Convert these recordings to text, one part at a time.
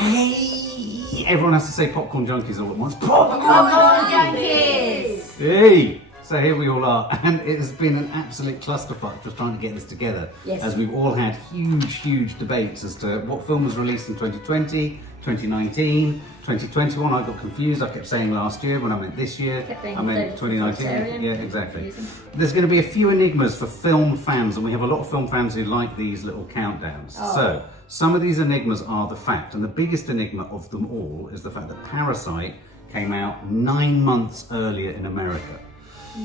Hey! Everyone has to say popcorn junkies all at once. Popcorn Junkies! Hey! So here we all are, and it has been an absolute clusterfuck just trying to get this together. Yes. As we've all had huge debates as to what film was released in 2020, 2019, 2021. I got confused. I kept saying last year when I meant this year. I meant 2019. Yeah, exactly. There's going to be a few enigmas for film fans, and we have a lot of film fans who like these little countdowns. Oh. So some of these enigmas are the fact, and the biggest enigma of them all is the fact that Parasite came out 9 months earlier in America.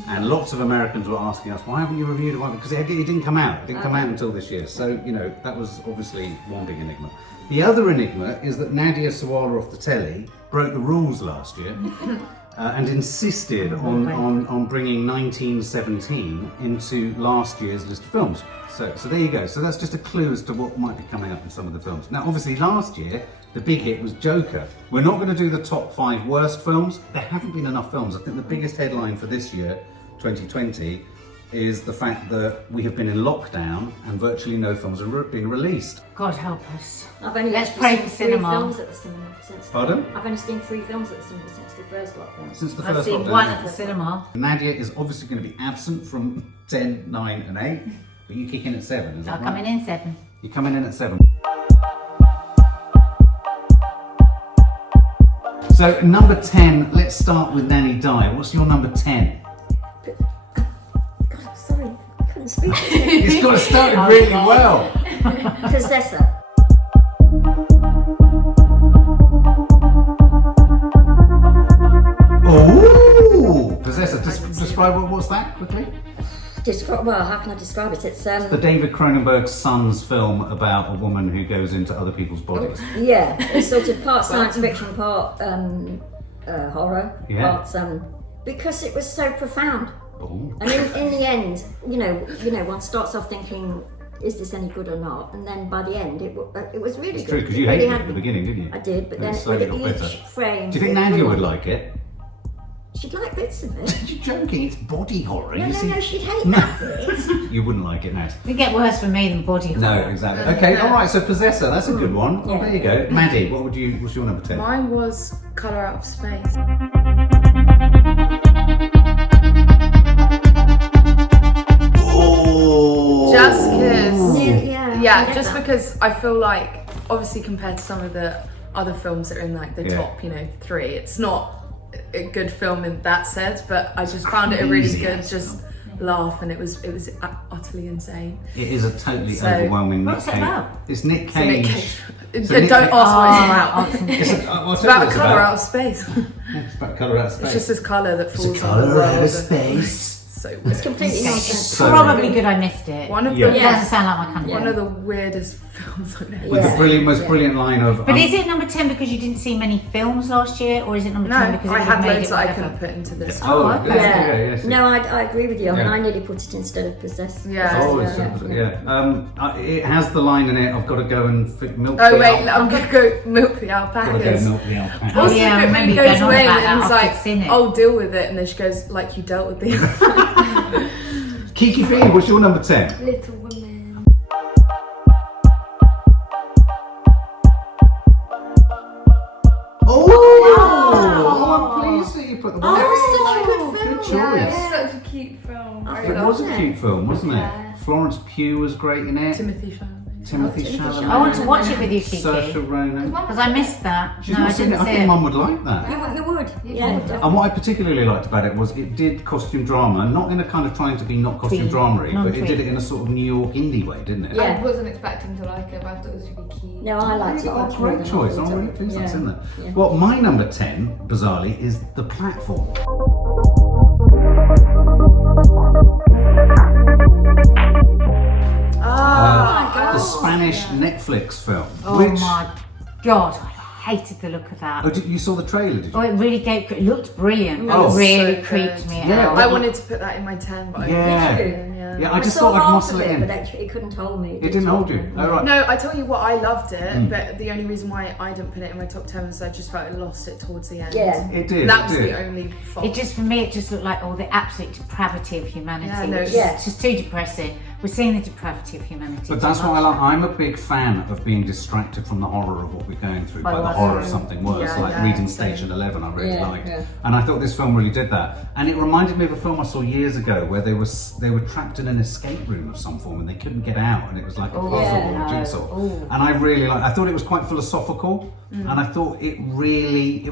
And lots of Americans were asking us, why haven't you reviewed it? Because it didn't come out. It didn't come out until this year. So, you know, that was obviously one big enigma. The other enigma is that NADIA Sawalha off the telly broke the rules last year and insisted on bringing 1917 into last year's list of films. So there you go. So that's just a clue as to what might be coming up in some of the films. Now, obviously, last year, the big hit was Joker. We're not going to do the top 5 worst films. There haven't been enough films. I think the biggest headline for this year, 2020, is the fact that we have been in lockdown and virtually no films are being released. God help us. I've only Let's pray for seen 3 cinema. films at the cinema since. Pardon? I've only seen 3 films at the cinema since the first lockdown. Since the I've first seen lockdown. one at the cinema. Nadia is obviously going to be absent from 10, 9 and 8, but you kick in at 7, is that I'm right? coming in 7. You're coming in at 7. So number 10, let's start with Nanny Di. What's your number 10? God, sorry, I couldn't speak. It's got to start really well. Possessor. Oh, Possessor. Describe what's that quickly? Well, how can I describe it? It's The David Cronenberg's son's film about a woman who goes into other people's bodies. yeah, it's sort of part science fiction, part horror, Yeah. part because it was so profound. Oh. And in the end, you know, one starts off thinking, is this any good or not? And then by the end, it was really It's good. true, because you It really hated it had at the me. beginning, didn't you? I did, but And then it slowly with got each better. frame. Do you think Nadia would like it? She'd like bits of it. You're joking, it's body horror. No, you see. no, she'd hate that bit. You wouldn't like it, Nat. It'd get worse for me than body horror. No, exactly. Okay, all right. So Possessor, that's a good one. Well, Yeah. there you go. Maddie, what's your number 10? Mine was Colour Out of Space. Oh. Just because, Yeah, just because I feel like, obviously compared to some of the other films that are in like the top, 3, it's not a good film in that sense, but I just found it a really crazy, good, that just laugh, and it was utterly insane. It is a totally overwhelming what's Nick it Cage. about? It's Nick So Nick Cage. Cage. So Nick Don't Cage- ask what it's about. It's It's about a colour out of space. It's about colour out of space. It's just this colour that falls on the Colour out world. of space. So It's weird. completely nonsense. So Probably good I missed it. One of Yeah. the It doesn't sound like my kind of one thing. of the weirdest films I've ever With Yeah. the most brilliant line of. But is it number 10 because you didn't see many films last year, or is it number No, 10 because I it had made loads it that I whatever? couldn't put into this. Oh, okay. okay. Yeah. Yes. No, I agree with you. I mean, Yeah. I nearly put it instead of Possessor. Yeah. Oh, Yeah. yeah. It has the line in it. I've got to go and milk. Oh the wait, al- I'm gonna go milk the Gotta go alpacas. milk the alpaca. Oh, Also, yeah, I the bit remember when he you goes going on away about and that he's after like, I'd seen it. "I'll deal with it," and then she goes, "Like you dealt with the." Kiki B, what's your number 10? Little Women. Oh, I'm pleased that you put the one. That was such a good film. Good choice. Yeah, it's such a cute film. I It love was a cute film, wasn't it? Yeah. Florence Pugh was great in it. Timothy Chalamet. Timothy Chalamet. I want to watch it with you, Kiki. Saoirse Ronan. Because I missed that. She's No, I not seen it. didn't I see think it. Mum would like that. You would. Yeah, definitely. And what I particularly liked about it was it did costume drama, not in a kind of trying to be not costume Tweed. dramery, but it Non-tweed. did it in a sort of New York indie way, didn't it? Yeah. I wasn't expecting to like it, but I thought it was really cute. No, I liked it. Oh, much more great than I choice. thought I'm it really would. pleased that's Yeah. in there. Yeah. Well, my number 10, bizarrely, is The Platform. The Spanish Netflix film. Oh which, my God, I hated the look of that. Oh, you saw the trailer, did you? Oh, it really gave. It looked brilliant. Oh. It really So creeped good. me Yeah, out. I wanted to put that in my 10, but Yeah. I didn't. Yeah. Yeah, I just saw thought I'd half muscle of it it, in. but it couldn't hold me. It didn't hold you. Oh, right. No, I tell you what, I loved it, Hmm. but the only reason why I didn't put it in my top 10 was I just felt I lost it towards the end. Yeah. It did. That it was did. the only fault. It just, for me, it just looked like all the absolute depravity of humanity. Yeah, no, which yeah. is just too depressing. We're seeing the depravity of humanity. But that's why I'm a big fan of being distracted from the horror of what we're going through by the horror of something worse, like reading Station 11 I really liked. And I thought this film really did that. And it reminded me of a film I saw years ago where they were trapped in an escape room of some form and they couldn't get out, and it was like a puzzle or a jigsaw. And I thought it was quite philosophical, and I thought it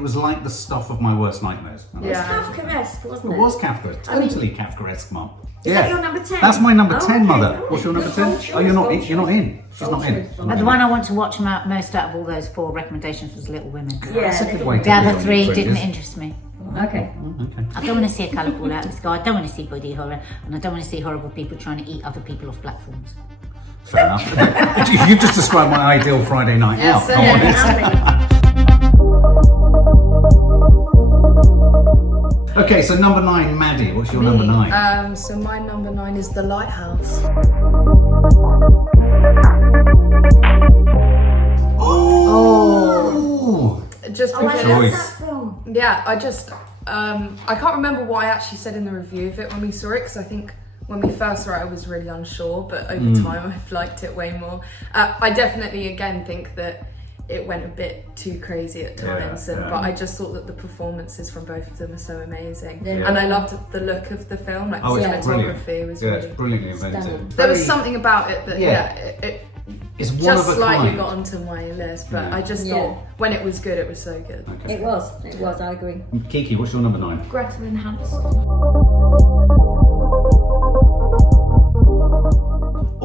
was like the stuff of my worst nightmares. It was Kafkaesque, wasn't it? It was Kafka, totally Kafkaesque, Mum. Is that your number 10? That's my number 10, okay. Mother. What's your number 10? Oh, you're not in. She's not in. But the one I want to watch most out of all those 4 recommendations was Little Women. That's a good way to The other be 3 on didn't Twitches. interest me. Okay. I don't want to see a colour fall out of the sky. I don't want to see body horror, and I don't want to see horrible people trying to eat other people off platforms. Fair enough. You've just described my ideal Friday night out. so- I'm honest. Okay, so number 9, Maddie. What's your number 9? So my number 9 is The Lighthouse. Oh. Just I because, love Choice. that film. yeah, I can't remember what I actually said in the review of it when we saw it, because I think when we first saw it I was really unsure, but over time I've liked it way more. I definitely again think that it went a bit too crazy at times, but I just thought that the performances from both of them are so amazing, and I loved the look of the film, like the It's brilliant. cinematography was It's really. brilliantly invented. There was something about it that It's one just of a slightly kind. got onto my list, but I just thought when it was good, it was so good. Okay. It was, I agree. Kiki, what's your number 9? Gretel and Hansel.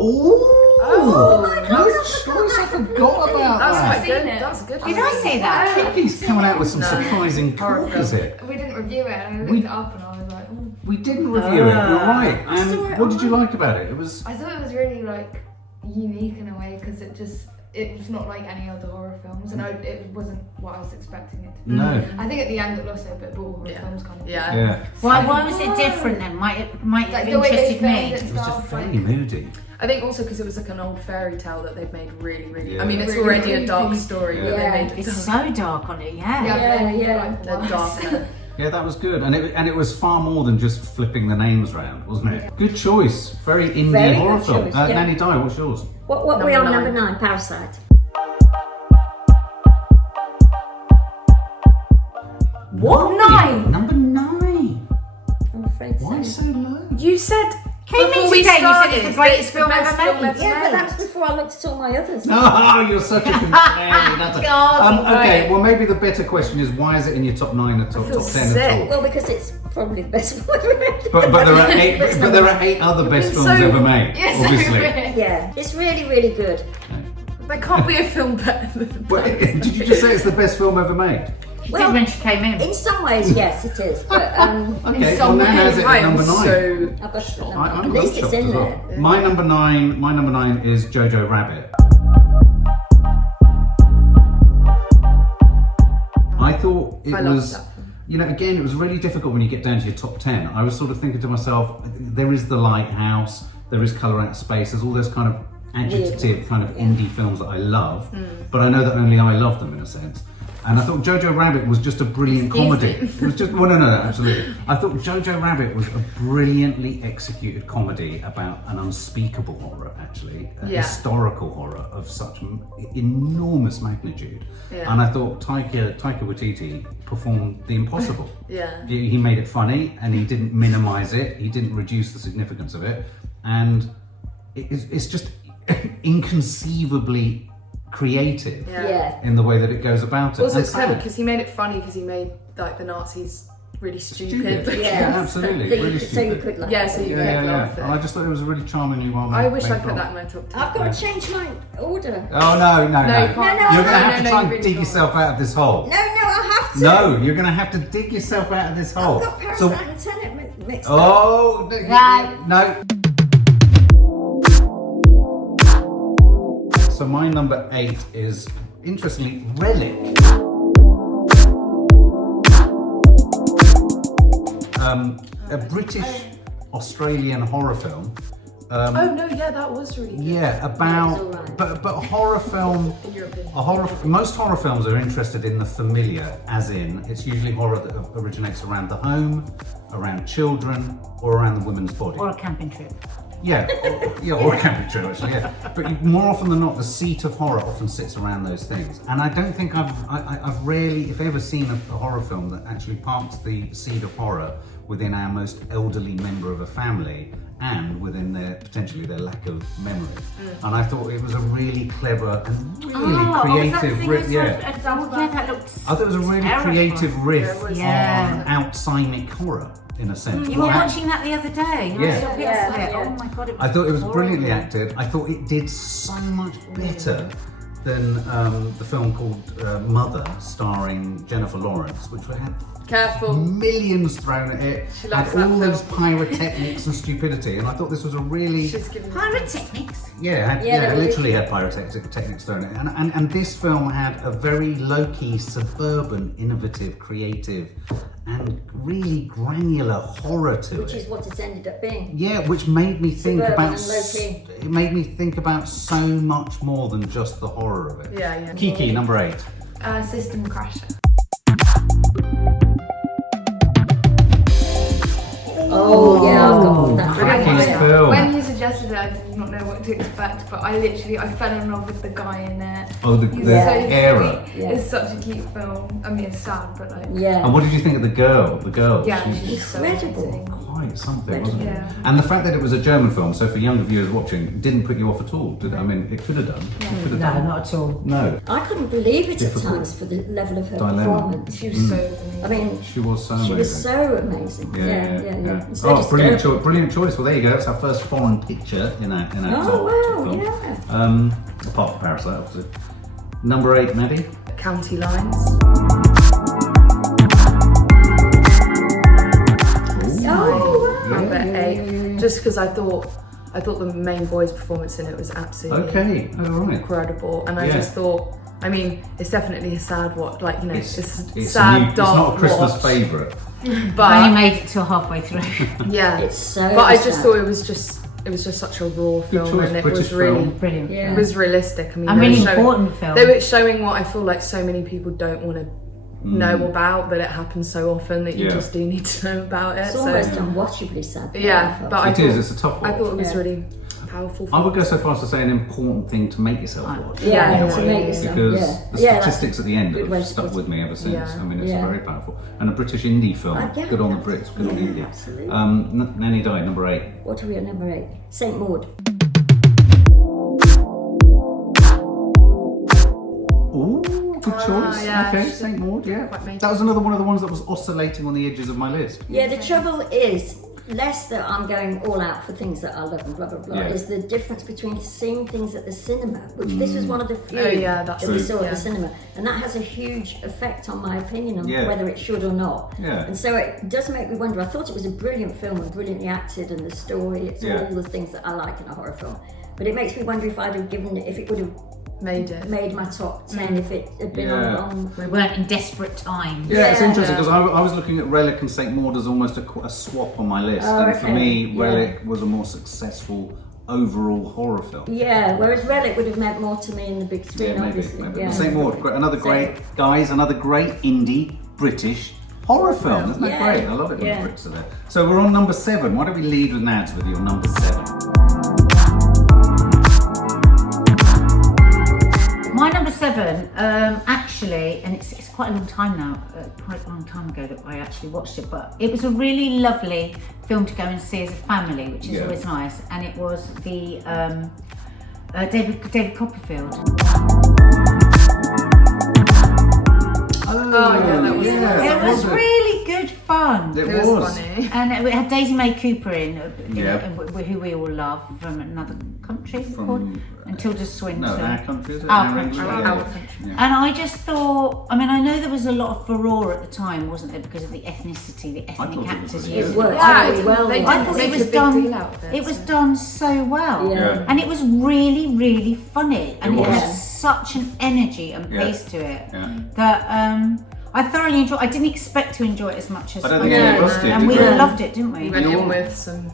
Oh my God! Good choice. I forgot about That was that. quite good. it. That was a good. Did I say that? Kiki's coming out with some surprising corkers here. We didn't review it, and I looked it up, and I was like, ooh. We didn't review it. You're right. And what did you like about it? It was. I thought it was really like unique in a way, because it was not like any other horror films, and it wasn't what I was expecting it to be. No. I think at the end it lost it a bit, but all horror films kind of. Yeah. Why was it different then? Might it Like have the way they interested me? filmed it It was just stuff, very moody. I think also because it was like an old fairy tale that they've made really. Yeah. I mean, it's Really already a creepy. dark story, but Yeah. they made it It's dark. so dark on it, Yeah. The darker. Yeah, that was good, and it was far more than just flipping the names round, wasn't it? Good choice. Very indie Very horror good film. choice, yeah. Nanny Di, what's yours? What were we on Number number 9? 9? Parasite. What? 9? Number 9. I'm afraid so. Why so low? You said Came in before we today, you said started, it's the greatest film best ever film made. ever Yeah, but made. that was before I looked at all my others. Oh, you're such a contrarian. nutter. Okay, well maybe the better question is why is it in your top 9 or top 10 sick. at all? Well, because it's probably the best film ever made. But there are 8 other best films so- ever made, Yes, obviously. Yeah, it's really good. There can't be a film better than But did you just say it's the best film ever made? She did when she came in. In some ways, yes, it is. But Okay, some well now ways, has it I at am number 9. so I've got it at I'm at least it's shocked in as there. well. My number 9 is Jojo Rabbit. I thought it I loved was, that film. you know, again, it was really difficult when you get down to your top 10. I was sort of thinking to myself, there is The Lighthouse, there is Colour Out of Space, there's all those kind of adjective kind of indie films that I love, but I know that only I love them in a sense. And I thought Jojo Rabbit was just a brilliant comedy. It was just, well, no, absolutely. I thought Jojo Rabbit was a brilliantly executed comedy about an unspeakable horror, actually, a historical horror of such enormous magnitude. Yeah. And I thought Taika Waititi performed the impossible. Yeah. He made it funny, and he didn't minimise it. He didn't reduce the significance of it, and it's just inconceivably creative Yeah. in the way that it goes about it. Also, And it's clever sad. because he made it funny because he made like the Nazis really stupid. Stupid. Yeah. absolutely, That you really could- so you stupid. could laugh. Yeah, so you Yeah, could laugh And I at it. just thought it was a really charmingly well made. I wish I made put film. that in my top 10. I've got to change my order. Oh no! No, you can't. No, You're going to have to no, try you and really dig can't. yourself out of this hole. No, I have to. No, you're going to have to dig yourself out of this hole. I've got So, Parasite and Tenet mixed up. oh Right. no. So my number 8 is, interestingly, Relic. A British Australian horror film. Oh no, yeah, that was really good. Yeah, about That's all right. but a horror film. In your opinion. Most horror films are interested in the familiar, as in it's usually horror that originates around the home, around children, or around the woman's body. Or a camping trip. Yeah, or it can be true actually. Yeah, but more often than not, the seat of horror often sits around those things. And I don't think I've rarely, if ever, seen a horror film that actually parks the seed of horror within our most elderly member of a family and within potentially their lack of memory. And I thought it was a really clever and really creative riff. Yeah, that looked I thought it was a really terrifying. creative riff on Yeah. outsimic horror. In a sense. You were watching that the other day. Yeah. Oh my god, I thought it was brilliantly acted. I thought it did so much better than the film called Mother, starring Jennifer Lawrence, which had millions thrown at it. She loves had that all those film. pyrotechnics and stupidity, and I thought this was a really pyrotechnics. it literally had pyrotechnics thrown at it, and this film had a very low-key, suburban, innovative, creative, and really granular horror to it. Which is what it's ended up being. Yeah, which made me think Suburban about and low-key. it made me think about so much more than just the horror of it. Yeah. Kiki, number 8. System Crasher. Oh yeah, I've got that. Kiki's film. When you suggested it, I did not know what to expect, but I fell in love with the guy in it. Oh, the He's era. sweet. It's such a cute film. I mean, it's sad, but like. Yeah. And what did you think of the girl? The girl. Yeah, She's she's so incredible. amazing. quite something, wasn't it? Yeah. And the fact that it was a German film, so for younger viewers watching, it didn't put you off at all, did it? I mean, it could have done. It could have No, done. not at all. No. I couldn't believe it Difficult. at times for the level of her Dilemma. performance. She was so amazing. I mean, She was so she amazing. was so amazing. Yeah. And so Oh, brilliant disturbing. choice! Brilliant choice. Well, there you go. That's our first foreign picture in our Oh top wow, film. yeah. Apart from Parasite, obviously. Number 8, Maddie. County Lines. Oh wow. Number 8. Just because I thought the main boy's performance in it was absolutely Okay. All right. incredible, and I Yeah. just thought, I mean, it's definitely a sad what, like, you know, it's It's sad, it's dark not a Christmas watch, favourite. I only but made it till halfway through. yeah, It's so but I just sad. thought it was just such a raw film, choice, and it British was really film. Brilliant. Yeah. it was realistic. I mean, And they were really showing- important film. They were showing what I feel like so many people don't want to know about, but it happens so often that you Yeah. just do need to know about it. It's So almost unwatchably sad. yeah, but I It thought, is. It's a tough I watch. thought it was Yeah. really powerful. I would go so far as to say an important thing to make yourself watch. Yeah, Yeah, to yeah, make yeah. yourself. Because Yeah. the Yeah, that's statistics at the end good way have to stuck put with me ever since. Yeah. I mean, it's Yeah. very powerful. And a British indie film. Yeah, Good on the Brits, good on the indie. absolutely. Nanny Died, number 8. What are we at number 8? St. Maud. Ooh, good choice. yeah, Okay, she's St. Maud, yeah. quite major. That was another one of the ones that was oscillating on the edges of my list. Yeah, the trouble is, less that I'm going all out for things that I love and blah blah blah, Yeah. is the difference between seeing things at the cinema, which this was one of the few Oh, yeah, that's that we true. saw at Yeah. the cinema, and that has a huge effect on my opinion on Yeah. whether it should or not. Yeah. And so it does make me wonder. I thought it was a brilliant film and brilliantly acted, and the story, it's Yeah. all the things that I like in a horror film. But it makes me wonder if I'd have given it, if it would have made it. made my top 10 if it had been Yeah. on. We weren't in desperate times. Yeah, it's Yeah. interesting because I was looking at Relic and St. Maud as almost a swap on my list. Oh, and for okay. me, Yeah. Relic was a more successful overall horror film. Yeah, whereas Relic would have meant more to me in the big screen, Yeah, maybe. obviously. maybe. Yeah. St. Maud, another great, another great indie British horror film. Isn't that Yeah. great? I love it when Yeah. the Brits are there. So we're on number 7. Why don't we lead with Nads with your number 7? My number 7, actually, and it's quite a long time now, quite a long time ago that I actually watched it, but it was a really lovely film to go and see as a family, which is Yeah. always nice, and it was the David Copperfield. Oh, yeah, that was It was really good fun. It It was. was funny. And it had Daisy Mae Cooper in Yeah. who we all love from another country, From, called, and Tilda Swinton. No, our country, is it? Our England? country. Yeah, Our yeah. country. Yeah. And I just thought, I mean, I know there was a lot of furore at the time, wasn't there, because of the ethnicity, the thought ethnic it was actors really used. It worked Yeah, really well. they though. I did thought make it a was big done. deal out of it, It was so. done so well, Yeah. and it was really, really funny, and it was. had such an energy and Yeah. pace to it Yeah. that I thoroughly enjoyed. I didn't expect to enjoy it as much as I don't think did, any of us did, and did we we? all loved it, didn't we? We went in with some.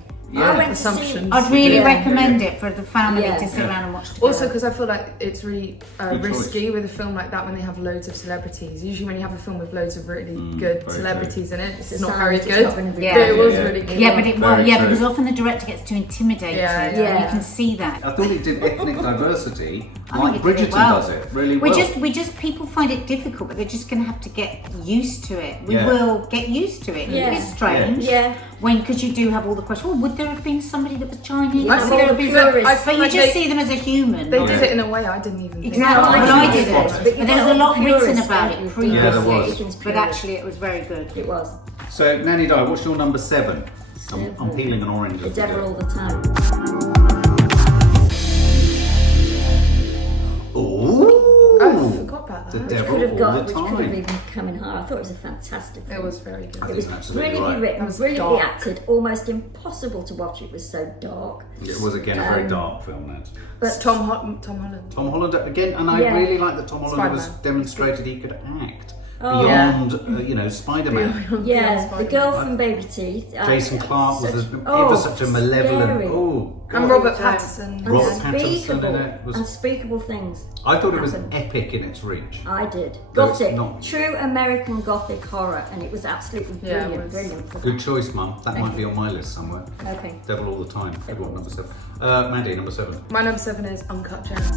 I went to see assumptions. I'd really Yeah. recommend it for the family Yeah. to sit around and watch together. Also, because I feel like it's really Good risky with a film like that when they have loads of celebrities. Usually, when you have a film with loads of really good very celebrities in it, it's It's not a very sign it's good. not gonna be Yeah. But it was Yeah. really good. yeah, but it Very yeah, true. because often the director gets too intimidated. Yeah, and yeah. you can see that. I thought it did ethnic diversity I think like it did it Bridgerton well. does it really We well. just people find it difficult, but they're just going to have to get used to it. We Yeah. will get used to it. Yeah. It is strange. Yeah. Because you do have all the questions. Well, would there have been somebody that was Chinese? I Would see there all have the been- purists. But you Like just they- see them as a human. They not- did it in a way I didn't even think. Exactly. No, Well, I did was, it. but you But there was get a lot all the written purists about out it who previously. Yeah, there was. Dickens But purists. actually, it was very good. It was. So, Nanny Di, what's your number 7? I'm peeling an orange. The as we devil go. all the time. Ooh! I forgot about The that. devil Could have all got, the which could have time. even come in higher. I thought it was a fantastic It film. was very good. I It think was you're absolutely brilliantly right. written, It was brilliantly dark. acted, almost impossible to watch. It was so dark. It was again a very dark film, that. It's Tom Holland. Tom Holland again, and I Yeah. really like that Tom Holland was Spider-Man. demonstrated he could act Oh. beyond, Spider-Man. Yeah, the girl from Baby Teeth. Jason Clarke was oh, ever such a malevolent. scary. Oh, God. And Robert Pattinson. Robert Yeah. Pattinson in it was. Unspeakable things. I thought it was happened. epic in its reach. I did. No, it's Gothic, not. true American Gothic horror, and it was absolutely Yeah, it brilliant, was. brilliant. For Good choice, Mum. That might be on my list somewhere. that. Okay. Devil all the time. Good one, number 7. Maddie, number 7. My number 7 is Uncut Gems.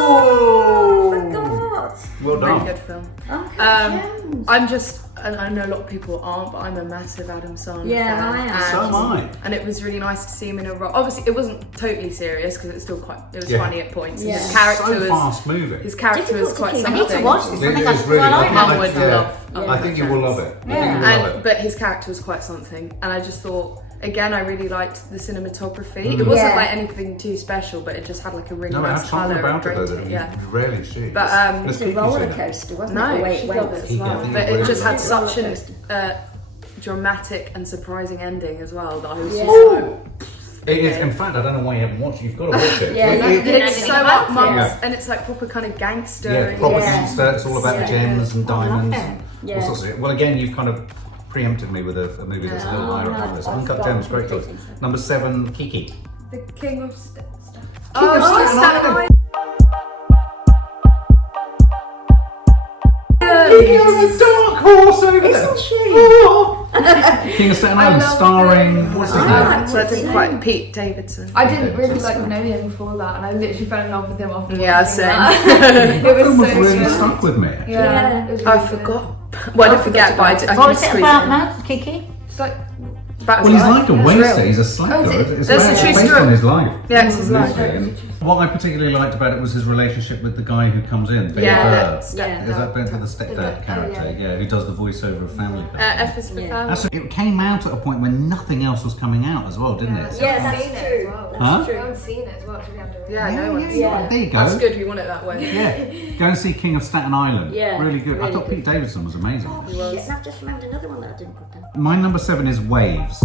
Oh! Forgot. Well Really done. good film. Uncut Gems. I'm just, and I know a lot of people aren't, but I'm a massive Adam Sandler Yeah, fan. I am. And- So am I. And it was really nice to see him in a role. Obviously, it wasn't totally serious because it's still quite. It was Yeah. funny at points. And Yeah. his character So was. fast moving. His character was Difficult to quite keep I something. need to watch this. I It think is really. I like Mum that. would love. I Uncut think you will Gems. love it. I think you Yeah. will love And, it. but his character was quite something, and I just thought. Again, I really liked the cinematography. It wasn't Yeah. like anything too special, but it just had like a really No, I nice have something colour. about it though and that yeah. you rarely see. But, Has It's a Kiki roller seen it? coaster, wasn't No, it? The way she it loved went. it as Kiki, I well. think But it it was just had really such roller an coaster. dramatic and surprising ending as well that I was Yeah. just like, It is. In fact, I don't know why you haven't watched it. You've got to watch it. Yeah, It- that's it- good. it's anything so about up it. months Yeah. and it's like proper kind of gangster. Yeah, and proper Yeah. gangster. It's all about Yeah. gems and I love diamonds. it. And Yeah. all sorts of shit. Well, again, you've kind of preempted me with a movie that's a little Oh, higher no, up on this. I've Uncut forgotten Gems, great choice. completely. Number 7, Kiki. The King of Staten. Staten Island. Kiki on the dark horse over there. Isn't she? Oh. King of Staten Island, love starring. it. What's his Oh. name? So that's in quite Pete Davidson. I didn't really That's like right. know him before that, and I literally fell in love with him after Yeah, watching same. that. It That was film was so really good. stuck with me. Yeah, it was I really good. forgot. Well, I didn't forget, but I What can was it squeeze about it in. now, Kiki? It's like About Well, his he's life. like a It's waster. real. He's a slacker. Oh, is it? It's That's a based true based story. on his life. Yeah, it's his life. Loosely. And what I particularly liked about it was his relationship with the guy who comes in. Ben Yeah, Burr. that's Yeah. Is that Ben, the stepdad character? Yeah, who does the voiceover of Family Guy. F is for Yeah. family. That's, it came out at a point when nothing else was coming out as well, didn't it? Yeah, that's seen it true. as well. That's Huh? true. No one's seen it as well. It's really underrated. Yeah, no one's Yeah. There you go. That's good. We want it that way. Yeah, go and see King of Staten Island. Yeah, really good. I really thought good. Pete Davidson was amazing. Oh, shit, and I've just remembered another one that I didn't put down. My number 7 is Waves.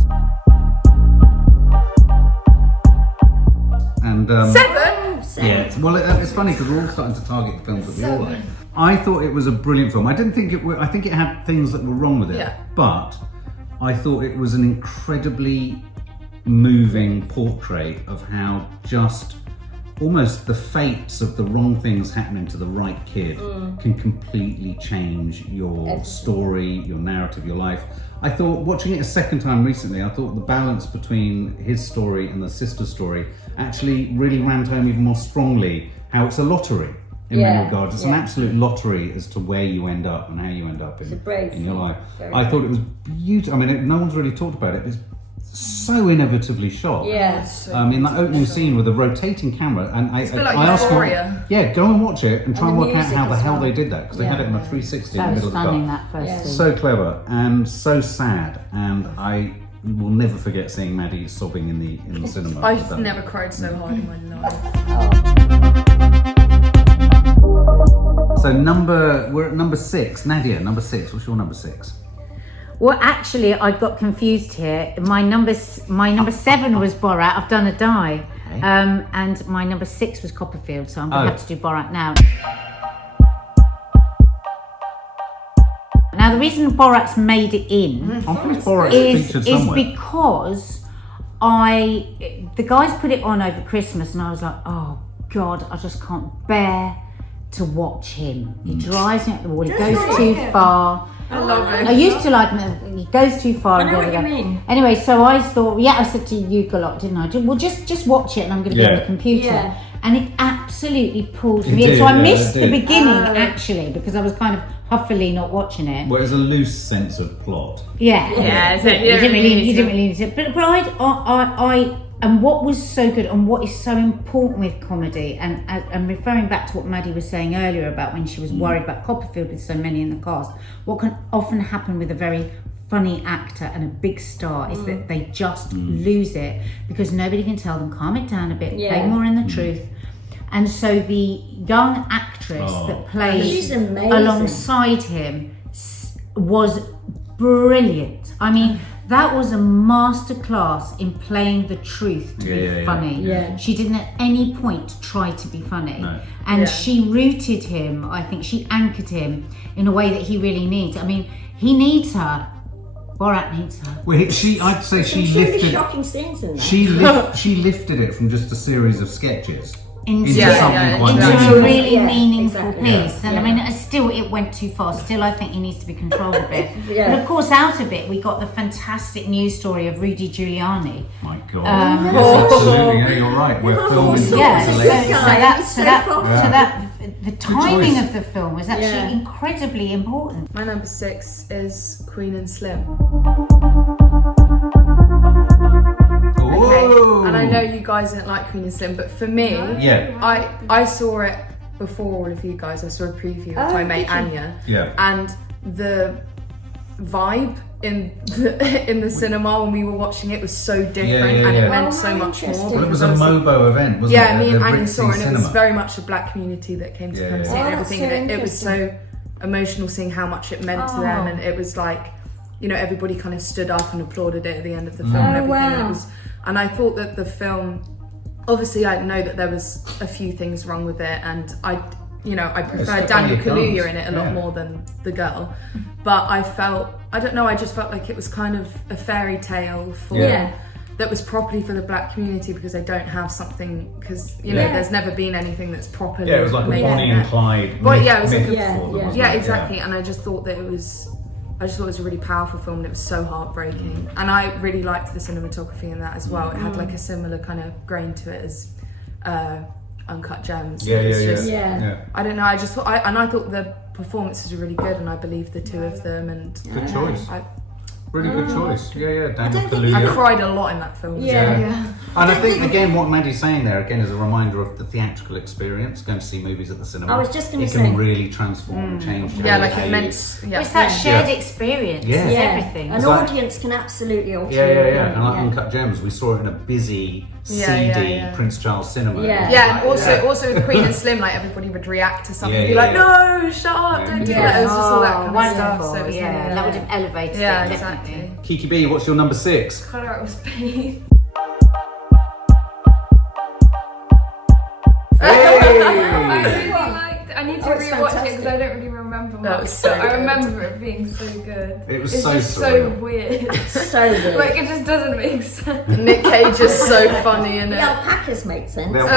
And 7? yeah, well, it's funny because we're all starting to target the films that we all like. I thought it was a brilliant film. I didn't think it. I think it had things that were wrong with it, Yeah. but I thought it was an incredibly moving portrait of how just almost the fates of the wrong things happening to the right kid can completely change your story, your narrative, your life. I thought, watching it a second time recently, I thought the balance between his story and the sister's story actually really rammed home even more strongly how it's a lottery in many Yeah, regards. It's an absolute lottery as to where you end up and how you end up a brave in your film. life. Very I thought it was beautiful. I mean, no one's really talked about it, but it's so innovatively shot. Yeah. In that opening scene with a rotating camera, and I a bit like asked them, Euphoria. yeah, go and watch it and try and the work out music how the as hell well. they did that, because they had it on a 360 in the That middle was of the stunning, car. that first Yeah. scene. So clever and so sad, and I will never forget seeing Maddie sobbing in the cinema. I've That- never cried so hard in my life. So we're at number 6. Nadia, number 6. What's your number 6? Well, actually, I got confused here. My number 7 was Borat. I've done a die, Okay. and my number 6 was Copperfield. So I'm going to Oh. have to do Borat now. Now, the reason Borat's made it in I think Borat is featured somewhere. because the guys put it on over Christmas, and I was like, oh God, I just can't bear to watch him. He drives me up the wall. He goes too far. I love it. I used to like him. He goes too far. I know what you mean. Anyway, so I thought, I said to you a lot, didn't I? Well, just watch it, and I'm going to be on the computer. Yeah. And it absolutely pulled me in. did, So I yeah, missed it the did. beginning actually, because I was kind of huffily not watching it. Well, there's a loose sense of plot. Yeah, Yeah, so you didn't really need to. But I and what was so good and what is so important with comedy, and referring back to what Maddie was saying earlier about when she was worried about Copperfield with so many in the cast, what can often happen with a very funny actor and a big star is that they just lose it because nobody can tell them, calm it down a bit, play more in the truth. And so the young actress that played She's amazing. alongside him was brilliant. I mean, that was a masterclass in playing the truth to be funny. Yeah. She didn't at any point try to be funny. No. And she rooted him, I think she anchored him in a way that he really needs. I mean, he needs her. Borat needs her. Well, I'd say she Some truly lifted. shocking scenes in that. She lifted it from just a series of sketches Into something quite into meaningful. a really Yeah, meaningful exactly. piece. And I mean, still, it went too far. Still, I think he needs to be controlled a bit. Yeah. But of course, out of it, we got the fantastic news story of Rudy Giuliani. My God. Absolutely, yeah, you're right. We're filming. Yeah, He's so a good guy. He's so fun. the timing choice. of the film was actually Yeah. incredibly important. My number 6 is Queen and Slim. Whoa. And I know you guys didn't like Queen and Slim, but for me, Yeah. I saw it before all of you guys. I saw a preview with my mate Anya, Yeah. and the vibe in the cinema when we were watching it was so different, yeah, and yeah. it meant Oh, so how much more. interesting. Well, it was because a obviously- Mobo event, wasn't it? Yeah, me At and the Anya Ritzy saw it, and it was Cinema. very much the black community that came to Yeah, come and yeah. see it and Oh, that's everything. so And it was so emotional seeing how much it meant to them, and it was like, you know, everybody kind of stood up and applauded it at the end of the film and everything. wow. It was, and I thought that the film, obviously, I know that there was a few things wrong with it, and I preferred it's Daniel funny Kaluuya guns, in it a lot yeah. more than the girl. But I just felt like it was kind of a fairy tale for. Yeah. That was properly for the black community because they don't have something, because you know there's never been anything that's properly Yeah, it was like a made Bonnie for and that. Clyde Well, myth, yeah, it was like myth a- for Yeah, them, yeah. wasn't Yeah, it? exactly. And I just thought it was a really powerful film, and it was so heartbreaking. And I really liked the cinematography in that as well. It had like a similar kind of grain to it as Uncut Gems. Yeah, It's yeah, just- Yeah. I don't know. I just thought, I thought the performances were really good, and I believed the two of them. And Good choice. I Really good choice. Yeah, yeah. Daniel don't think- Kaluuya. cried a lot in that film. Yeah. And I think, again, what Maddie's saying there, again, is a reminder of the theatrical experience, going to see movies at the cinema. I was just gonna It say. can really transform and change. Yeah, how like you- it meant. Yeah. It's that shared Yeah. experience. Yeah. It's Yeah. everything. An It's like- audience can absolutely alter Yeah, yeah, your yeah. opinion, And like Uncut Gems, we saw it in a busy, Yeah, seedy yeah, yeah. Prince Charles cinema. Yeah. Yeah, and also with Queen and Slim, like everybody would react to something, Yeah, and be yeah, like, yeah. "No, shut up, Yeah. don't do Yeah. that." It was just all that kind of wonderful. stuff. So it was Yeah, really, that would have elevated Yeah, it, exactly. definitely. Kiki B, what's your number 6? Colour Out of Space. I need to Oh, it's rewatch it fantastic. because I don't really remember That much. was so but I good. remember it being so good. It was It's so just so surreal. weird. So weird. Like it just doesn't make sense. Nick Cage is so funny in The it. alpacas make sense. Well,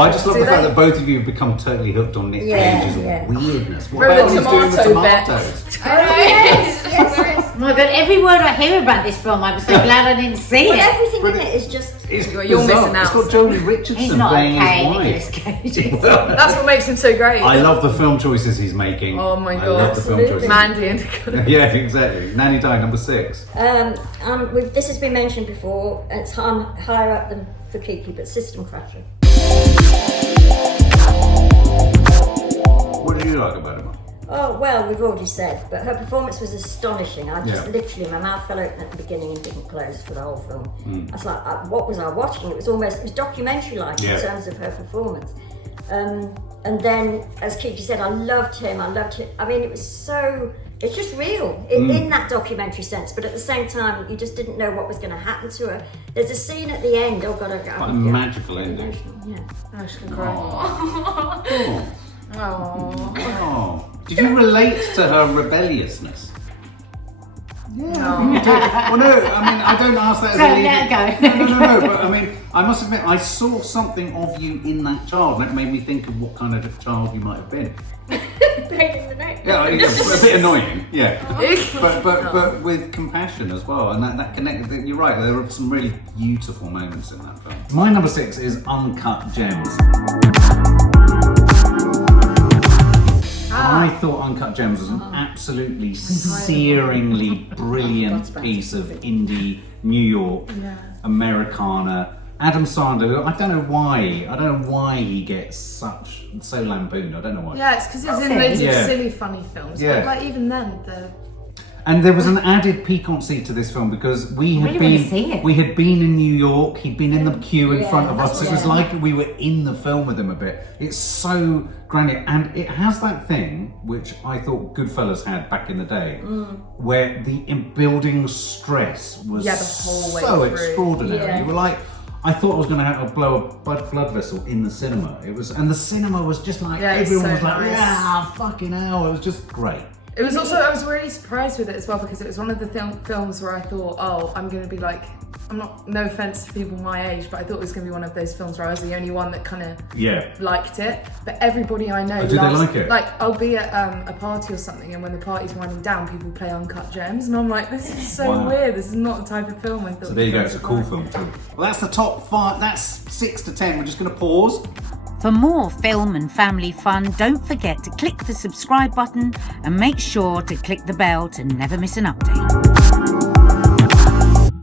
I just love Do the fact they? that both of you have become totally hooked on Nick Yeah, Cage's yeah. weirdness. What Remember about the he's doing the tomato bit? tomatoes? yes, yes. Oh my god, every word I hear about this film, I'm so glad I didn't see Well, it. everything in it is just. It's You're bizarre. missing out. It's got Jolie Richardson He's not playing okay, his Nicolas wife. Cage. That's what makes him so great. I love the film choices he's making. Oh my I God. love the film Absolutely. choices. Mandy and Yeah, exactly. Nanny Di, number 6. This has been mentioned before. It's higher up than for Kiki, but System Crasher. What did you like about him? Oh well, we've already said, but her performance was astonishing. I just Yeah. literally, my mouth fell open at the beginning and didn't close for the whole film. I was like, what was I watching? It was documentary-like Yeah. in terms of her performance. And then, as Kiki said, I loved him. I mean, it was so. It's just real in that documentary sense, but at the same time, you just didn't know what was going to happen to her. There's a scene at the end. Oh God, Quite a magical ending. Yeah. I should cry. Oh. Oh. Oh. Did you relate to her rebelliousness? Yeah, you do. Well, no, I mean, I don't ask that as a leading. let it go. No, but I mean, I must admit, I saw something of you in that child, and it made me think of what kind of child you might have been. Yeah, a bit annoying, yeah. But with compassion as well, and that connected. You're right. There are some really beautiful moments in that film. My number 6 is Uncut Gems. I thought Uncut Gems was an absolutely searingly brilliant piece of indie New York Americana. Adam Sandler, who I don't know why he gets so lampooned. I don't know why. Yeah, it's because he's in loads of silly, funny films. Yeah. But like even then, And there was an added piquancy to this film because we had been in New York. He'd been in the queue in front of us. It was like we were in the film with him a bit. It's so granular, and it has that thing which I thought Goodfellas had back in the day, where the building stress was the whole way so through. extraordinary. Yeah. You were like, I thought I was going to blow a blood vessel in the cinema. And the cinema was just like everyone was like, yeah, fucking hell. It was just great. it was also, I was really surprised with it as well because it was one of the films where I thought, oh, I'm going to be like, no offense to people my age, but I thought it was going to be one of those films where I was the only one that kind of liked it. But everybody I know, did they like it? Like, I'll be at a party or something, and when the party's winding down, people play Uncut Gems, and I'm like, this is so weird. This is not the type of film I thought. So there you go. It's a cool film too. Well, that's the top 5. That's 6 to 10. We're just going to pause. For more film and family fun, don't forget to click the subscribe button and make sure to click the bell to never miss an update.